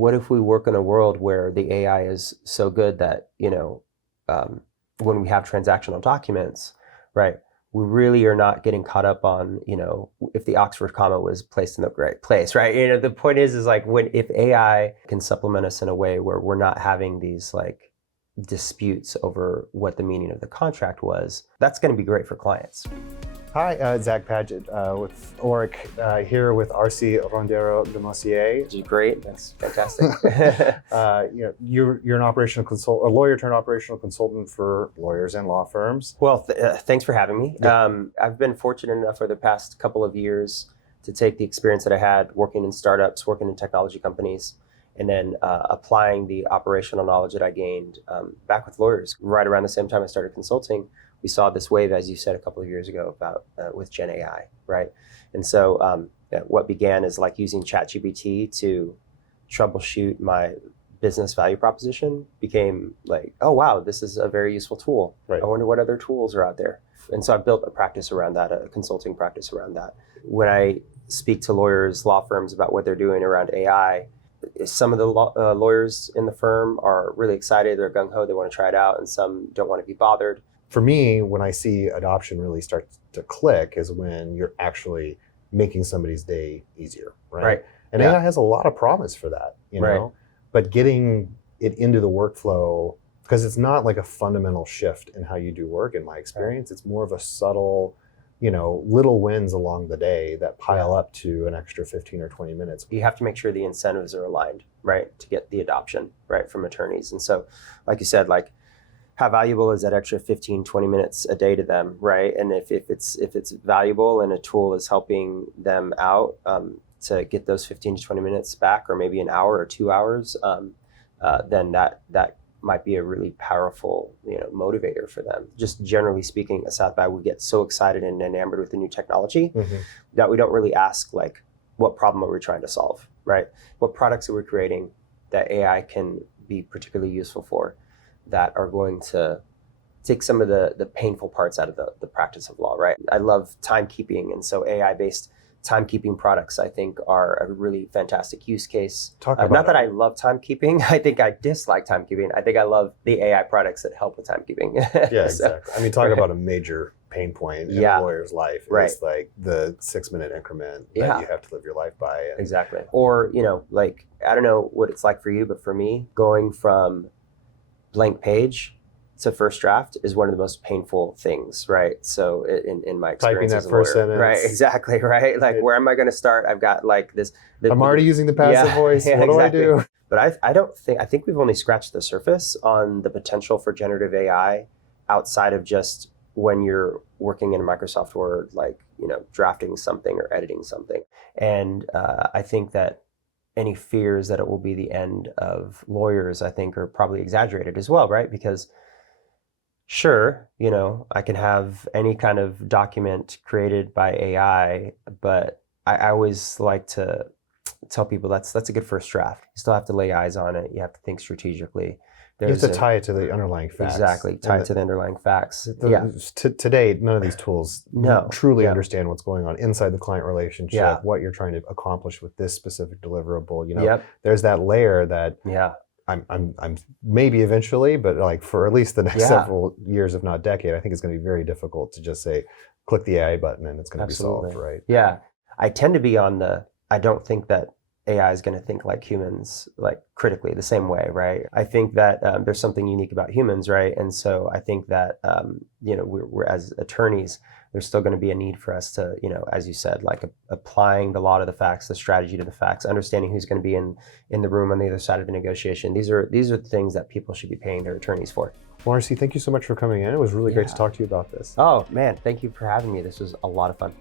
what if we work in a world where the AI is so good that, when we have transactional documents, right, we really are not getting caught up on, if the Oxford comma was placed in the right place, right? The point is like if AI can supplement us in a way where we're not having these like disputes over what the meaning of the contract was, that's going to be great for clients. Hi, Zach Padgett with Orrick here with RC Rondero De Mosier. Great, that's fantastic. You're an a lawyer turned operational consultant for lawyers and law firms. Well, thanks for having me. Yeah. I've been fortunate enough for the past couple of years to take the experience that I had working in startups, working in technology companies, and then applying the operational knowledge that I gained back with lawyers. Right around the same time I started consulting, we saw this wave, as you said a couple of years ago, about with GenAI, right? And so what began as like using ChatGPT to troubleshoot my business value proposition became like, oh wow, this is a very useful tool. Right. I wonder what other tools are out there. And so I built a practice around that, a consulting practice around that. When I speak to lawyers, law firms about what they're doing around AI, some of the lawyers in the firm are really excited, they're gung-ho, they want to try it out, and some don't want to be bothered. For me, when I see adoption really start to click is when you're actually making somebody's day easier, right? And AI has a lot of promise for that, know? But getting it into the workflow, because it's not like a fundamental shift in how you do work, in my experience. It's more of a subtle, little wins along the day that pile up to an extra 15 or 20 minutes. You have to make sure the incentives are aligned, right, to get the adoption, right, from attorneys. And so, like you said, like, how valuable is that extra 15, 20 minutes a day to them, right? And if it's valuable and a tool is helping them out to get those 15 to 20 minutes back, or maybe an hour or 2 hours, then that might be a really powerful, motivator for them. Just generally speaking, at South by, we get so excited and enamored with the new technology that we don't really ask, like, what problem are we trying to solve, right? What products are we creating that AI can be particularly useful for, that are going to take some of the painful parts out of the practice of law, right? I love timekeeping, and so AI-based timekeeping products, I think, are a really fantastic use case. Not that I love timekeeping. I think I dislike timekeeping. I think I love the AI products that help with timekeeping. Yeah, exactly. I mean, talk about a major pain point in a lawyer's life. It's like the 6-minute increment that you have to live your life by. Exactly. Or, like, I don't know what it's like for you, but for me, going from blank page to first draft is one of the most painful things, right? So in my experience as a lawyer, sentence. Right, exactly, right? Like, where am I going to start? I've got like this. I'm already using the passive voice. What do I do? But I think we've only scratched the surface on the potential for generative AI outside of just when you're working in Microsoft Word, like, drafting something or editing something. And I think that any fears that it will be the end of lawyers, I think, are probably exaggerated as well, right? Because sure, I can have any kind of document created by AI, but I always like to tell people that's a good first draft. You still have to lay eyes on it. You have to think strategically. You have to tie it to the underlying facts. Exactly, tie it to the underlying facts. Today, none of these tools truly understand what's going on inside the client relationship, what you're trying to accomplish with this specific deliverable. There's that layer that I'm maybe eventually, but like for at least the next several years, if not decade, I think it's going to be very difficult to just say, click the AI button and it's going to be solved, right? Yeah, I tend to be on I don't think that AI is going to think like humans, like critically the same way, right? I think that there's something unique about humans, right? And so I think that, we're as attorneys, there's still going to be a need for us to, as you said, like applying the law to the facts, the strategy to the facts, understanding who's going to be in the room on the other side of the negotiation. These are things that people should be paying their attorneys for. Well, RC, thank you so much for coming in. It was really great to talk to you about this. Oh man, thank you for having me. This was a lot of fun.